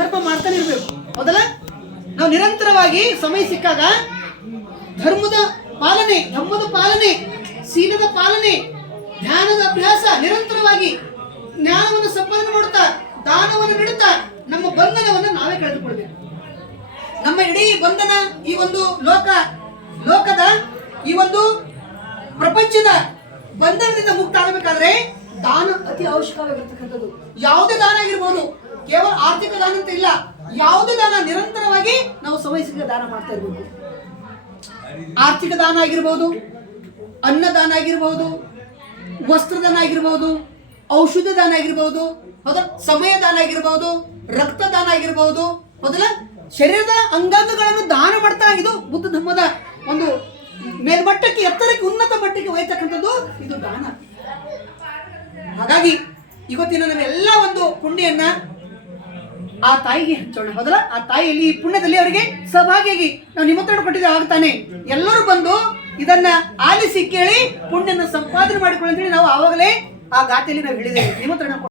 ಧರ್ಮ ಮಾಡ್ತಾನೆ ಇರಬೇಕು. ಹೌದಲ್ಲ? ನಾವು ನಿರಂತರವಾಗಿ ಸಮಯ ಸಿಕ್ಕಾಗ ಧರ್ಮದ ಪಾಲನೆ, ಶೀಲದ ಪಾಲನೆ, ಧ್ಯಾನದ ಅಭ್ಯಾಸ, ನಿರಂತರವಾಗಿ ಜ್ಞಾನವನ್ನು ಸಂಪಾದನೆ ಮಾಡುತ್ತಾ ದಾನವನ್ನು ನೀಡುತ್ತಾ ನಮ್ಮ ಬಂಧನವನ್ನು ನಾವೇ ಕಳೆದುಕೊಳ್ಬೇಕು. ನಮ್ಮ ಇಡೀ ಬಂಧನ, ಈ ಒಂದು ಲೋಕದ ಈ ಒಂದು ಪ್ರಪಂಚದ ಬಂಧನದಿಂದ ಮುಕ್ತ ಆಗಬೇಕಾದ್ರೆ ದಾನ ಅತಿ ಅವಶ್ಯಕವಾಗಿರ್ತಕ್ಕಂಥದ್ದು. ಯಾವುದೇ ದಾನ ಆಗಿರ್ಬೋದು, ಕೇವಲ ಆರ್ಥಿಕ ದಾನ ಅಂತ ಇಲ್ಲ, ಯಾವುದೇ ದಾನ ನಿರಂತರವಾಗಿ ನಾವು ಸಮಯಕ್ಕೆ ದಾನ ಮಾಡ್ತಾ ಇರಬೇಕು. ಆರ್ಥಿಕ ದಾನ ಆಗಿರ್ಬೋದು, ಅನ್ನದಾನ ಆಗಿರ್ಬೋದು, ವಸ್ತ್ರದಾನ ಆಗಿರ್ಬೋದು, ಔಷಧ ದಾನ ಆಗಿರ್ಬೋದು, ಹೌದಾ, ಸಮಯ ದಾನ ಆಗಿರ್ಬೋದು, ರಕ್ತದಾನ ಆಗಿರ್ಬೋದು, ಹೌದಲ್ಲ, ಶರೀರದ ಅಂಗಾಂಗಗಳನ್ನು ದಾನ ಮಾಡ್ತಾ ಇದು ಬುದ್ಧ ಧರ್ಮದ ಒಂದು ಮೇಲ್ಮಟ್ಟಕ್ಕೆ, ಎತ್ತರಕ್ಕೆ, ಉನ್ನತ ಮಟ್ಟಕ್ಕೆ ಒಯ್ತಕ್ಕಂಥದ್ದು ಇದು ದಾನ. ಹಾಗಾಗಿ ಇವತ್ತಿನ ನಮ್ಮೆಲ್ಲ ಒಂದು ಪುಣ್ಯನ್ನ ಆ ತಾಯಿಗೆ ಹಂಚೋಣ. ಹೌದಲ್ಲ, ಆ ತಾಯಿಯಲ್ಲಿ ಈ ಪುಣ್ಯದಲ್ಲಿ ಅವರಿಗೆ ಸಹಭಾಗಿಯಾಗಿ ನಾವು ನಿಮಂತ್ರಣ ಕೊಟ್ಟಿದ್ದೇವೆ. ಆಗ್ತಾನೆ ಎಲ್ಲರೂ ಬಂದು ಇದನ್ನ ಆಲಿಸಿ ಕೇಳಿ ಪುಣ್ಯನ ಸಂಪಾದನೆ ಮಾಡಿಕೊಳ್ಳಿ ನಾವು ಆವಾಗಲೇ ಆ ಗಾತೆಯಲ್ಲಿ ನಾವು ಹೇಳಿದ್ದೇವೆ. ನಿಮಂತ್ರಣ